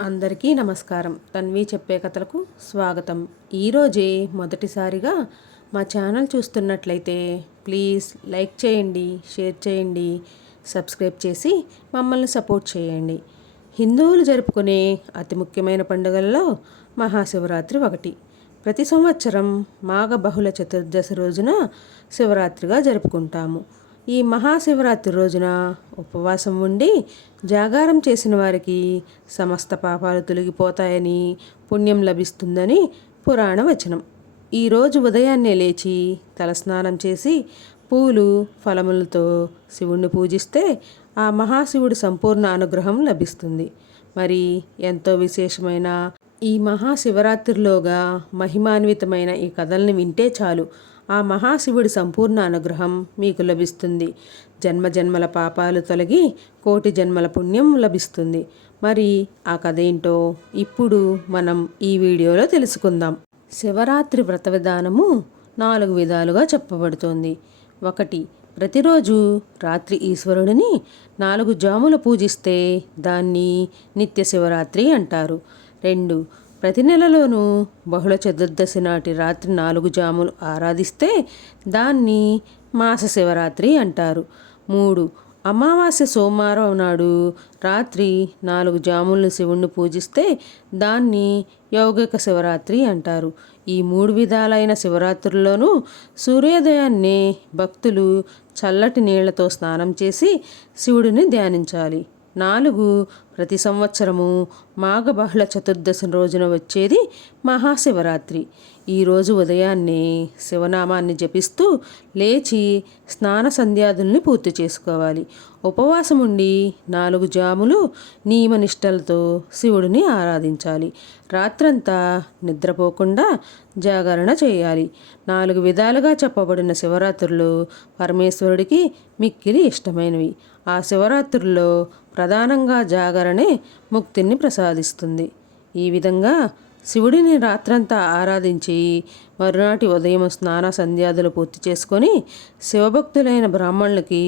అందరికీ నమస్కారం. తన్వి చెప్పే కథలకు స్వాగతం. ఈరోజే మొదటిసారిగా మా ఛానల్ చూస్తున్నట్లయితే ప్లీజ్ లైక్ చేయండి, షేర్ చేయండి, సబ్స్క్రైబ్ చేసి మమ్మల్ని సపోర్ట్ చేయండి. హిందువులు జరుపుకునే అతి ముఖ్యమైన పండుగల్లో మహాశివరాత్రి ఒకటి. ప్రతి సంవత్సరం మాఘ బహుళ చతుర్దశి రోజున శివరాత్రిగా జరుపుకుంటాము. ఈ మహాశివరాత్రి రోజున ఉపవాసం ఉండి జాగారం చేసిన వారికి సమస్త పాపాలు తొలగిపోతాయని, పుణ్యం లభిస్తుందని పురాణ వచనం. ఈరోజు ఉదయాన్నే లేచి తలస్నానం చేసి పూలు ఫలములతో శివుణ్ణి పూజిస్తే ఆ మహాశివుడి సంపూర్ణ అనుగ్రహం లభిస్తుంది. మరి ఎంతో విశేషమైన ఈ మహాశివరాత్రిలోగా మహిమాన్వితమైన ఈ కథల్ని వింటే చాలు, ఆ మహాశివుడి సంపూర్ణ అనుగ్రహం మీకు లభిస్తుంది. జన్మజన్మల పాపాలు తొలగి కోటి జన్మల పుణ్యం లభిస్తుంది. మరి ఆ కథ ఏంటో ఇప్పుడు మనం ఈ వీడియోలో తెలుసుకుందాం. శివరాత్రి వ్రత విధానము 4 విధాలుగా చెప్పబడుతోంది. 1. ప్రతిరోజు రాత్రి ఈశ్వరుడిని 4 జాములు పూజిస్తే దాన్ని నిత్య శివరాత్రి అంటారు. 2. ప్రతి నెలలోనూ బహుళ చతుర్దశి నాటి రాత్రి 4 జాములు ఆరాధిస్తే దాన్ని మాస శివరాత్రి అంటారు. 3. అమావాస్య సోమవారం నాడు రాత్రి 4 జాములను శివుణ్ణి పూజిస్తే దాన్ని యౌగిక శివరాత్రి అంటారు. ఈ 3 విధాలైన శివరాత్రుల్లోనూ సూర్యోదయాన్నే భక్తులు చల్లటి నీళ్లతో స్నానం చేసి శివుడిని ధ్యానించాలి. 4. ప్రతి సంవత్సరము మాఘ బహుళ చతుర్దశి రోజున వచ్చేది మహాశివరాత్రి. ఈరోజు ఉదయాన్నే శివనామాన్ని జపిస్తూ లేచి స్నాన సంధ్యాదుల్ని పూర్తి చేసుకోవాలి. ఉపవాసం ఉండి 4 జాములు నియమనిష్టలతో శివుడిని ఆరాధించాలి. రాత్రంతా నిద్రపోకుండా జాగరణ చేయాలి. 4 విధాలుగా చెప్పబడిన శివరాత్రులు పరమేశ్వరుడికి మిక్కిలి ఇష్టమైనవి. ఆ శివరాత్రుల్లో ప్రధానంగా జాగరణే ముక్తిని ప్రసాదిస్తుంది. ఈ విధంగా శివుడిని రాత్రంతా ఆరాధించి మరునాటి ఉదయం స్నాన సంధ్యాదులు పూర్తి చేసుకొని శివభక్తులైన బ్రాహ్మణులకి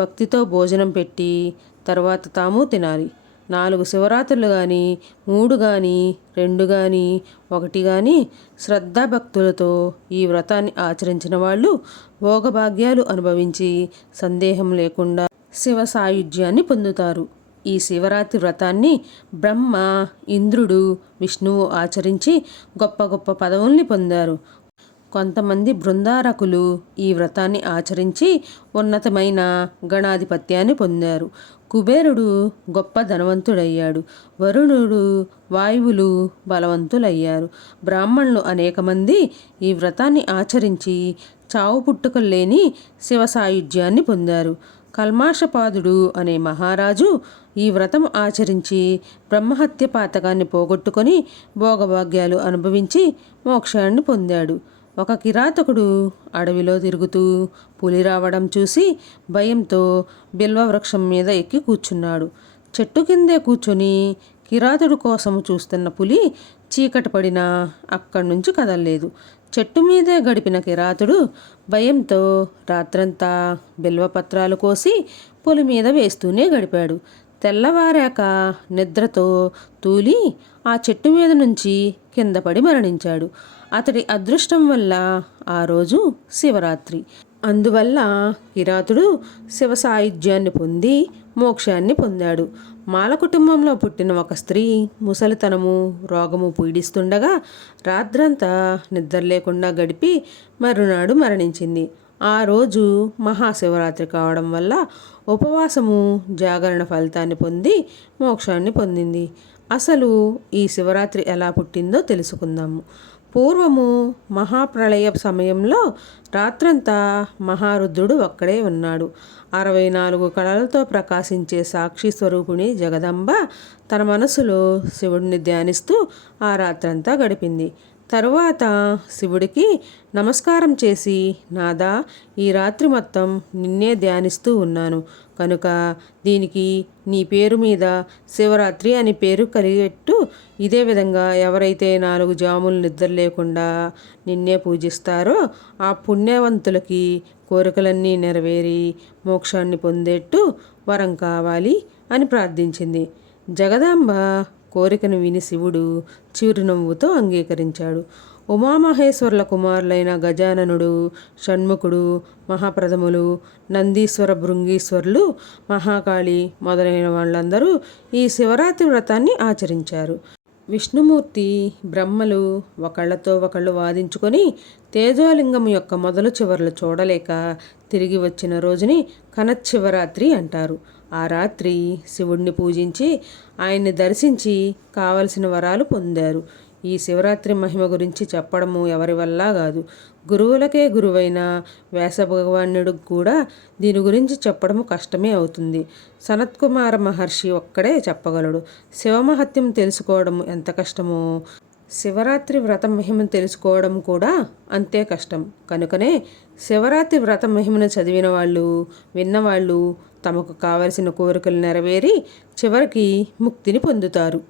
భక్తితో భోజనం పెట్టి తర్వాత తాము తినాలి. 4 శివరాత్రులు కానీ 3 కానీ 2 కానీ 1 కానీ శ్రద్ధాభక్తులతో ఈ వ్రతాన్ని ఆచరించిన వాళ్ళు భోగభాగ్యాలు అనుభవించి సందేహం లేకుండా శివ సాయుధ్యాన్ని పొందుతారు. ఈ శివరాత్రి వ్రతాన్ని బ్రహ్మ, ఇంద్రుడు, విష్ణువు ఆచరించి గొప్ప గొప్ప పదవుల్ని పొందారు. కొంతమంది బృందారకులు ఈ వ్రతాన్ని ఆచరించి ఉన్నతమైన గణాధిపత్యాన్ని పొందారు. కుబేరుడు గొప్ప ధనవంతుడయ్యాడు. వరుణుడు, వాయువులు బలవంతులయ్యారు. బ్రాహ్మణులు అనేక మంది ఈ వ్రతాన్ని ఆచరించి చావు పుట్టుకలు లేని శివ సాయుధ్యాన్ని పొందారు. కల్మాషపాదుడు అనే మహారాజు ఈ వ్రతం ఆచరించి బ్రహ్మహత్య పాతకాన్ని పోగొట్టుకొని భోగభాగ్యాలు అనుభవించి మోక్షాన్ని పొందాడు. ఒక కిరాతకుడు అడవిలో తిరుగుతూ పులి రావడం చూసి భయంతో బిల్వవృక్షం మీద ఎక్కి కూర్చున్నాడు. చెట్టు కిందే కూర్చొని కిరాతుడు కోసం చూస్తున్న పులి చీకటి పడినా అక్కడి నుంచి కదలలేదు. చెట్టు మీదే గడిపిన కిరాతుడు భయంతో రాత్రంతా బిల్వపత్రాలు కోసి పులి మీద వేస్తూనే గడిపాడు. తెల్లవారాక నిద్రతో తూలి ఆ చెట్టు మీద నుంచి కింద పడి మరణించాడు. అతడి అదృష్టం వల్ల ఆ రోజు శివరాత్రి. అందువల్ల కిరాతుడు శివ సాయుధ్యాన్ని పొంది మోక్షాన్ని పొందాడు. మాల కుటుంబంలో పుట్టిన ఒక స్త్రీ ముసలితనము, రోగము పీడిస్తుండగా రాత్రంతా నిద్ర లేకుండా గడిపి మరునాడు మరణించింది. ఆ రోజు మహాశివరాత్రి కావడం వల్ల ఉపవాసము, జాగరణ ఫలితాన్ని పొంది మోక్షాన్ని పొందింది. అసలు ఈ శివరాత్రి ఎలా పుట్టిందో తెలుసుకుందాము. పూర్వము మహాప్రళయ సమయంలో రాత్రంతా మహారుద్రుడు ఒక్కడే ఉన్నాడు. 64 కళలతో ప్రకాశించే సాక్షి స్వరూపిణి జగదంబ తన మనసులో శివుడిని ధ్యానిస్తూ ఆ రాత్రంతా గడిపింది. తరువాత శివుడికి నమస్కారం చేసి, నాదా, ఈ రాత్రి మొత్తం నిన్నే ధ్యానిస్తూ ఉన్నాను కనుక దీనికి నీ పేరు మీద శివరాత్రి అని పేరు కలిగెట్టు. ఇదే విధంగా ఎవరైతే 4 జాములు నిద్ర లేకుండా నిన్నే పూజిస్తారో ఆ పుణ్యవంతులకి కోరికలన్నీ నెరవేరి మోక్షాన్ని పొందేట్టు వరం కావాలి అని ప్రార్థించింది. జగదాంబ కోరికను విని శివుడు చిరునవ్వుతో అంగీకరించాడు. ఉమామహేశ్వరుల కుమారులైన గజాననుడు, షణ్ముఖుడు, మహాప్రథములు, నందీశ్వర భృంగీశ్వరులు, మహాకాళి మొదలైన వాళ్ళందరూ ఈ శివరాత్రి వ్రతాన్ని ఆచరించారు. విష్ణుమూర్తి, బ్రహ్మలు ఒకళ్ళతో ఒకళ్ళు వాదించుకొని తేజోలింగం యొక్క మొదలు చివర్లు చూడలేక తిరిగి వచ్చిన రోజుని కనచ్చశివరాత్రి అంటారు. ఆ రాత్రి శివుణ్ణి పూజించి ఆయన్ని దర్శించి కావలసిన వరాలు పొందారు. ఈ శివరాత్రి మహిమ గురించి చెప్పడము ఎవరి వల్ల కాదు. గురువులకే గురువైన వ్యాసభగవానుడికి కూడా దీని గురించి చెప్పడము కష్టమే అవుతుంది. సనత్కుమార మహర్షి ఒక్కడే చెప్పగలడు. శివమహత్యం తెలుసుకోవడం ఎంత కష్టమో శివరాత్రి వ్రత మహిమను తెలుసుకోవడం కూడా అంతే కష్టం. కనుకనే శివరాత్రి వ్రత మహిమను చదివిన వాళ్ళు, విన్నవాళ్ళు తమకు కావలసిన కోరికలు నెరవేరి చివరికి ముక్తిని పొందుతారు.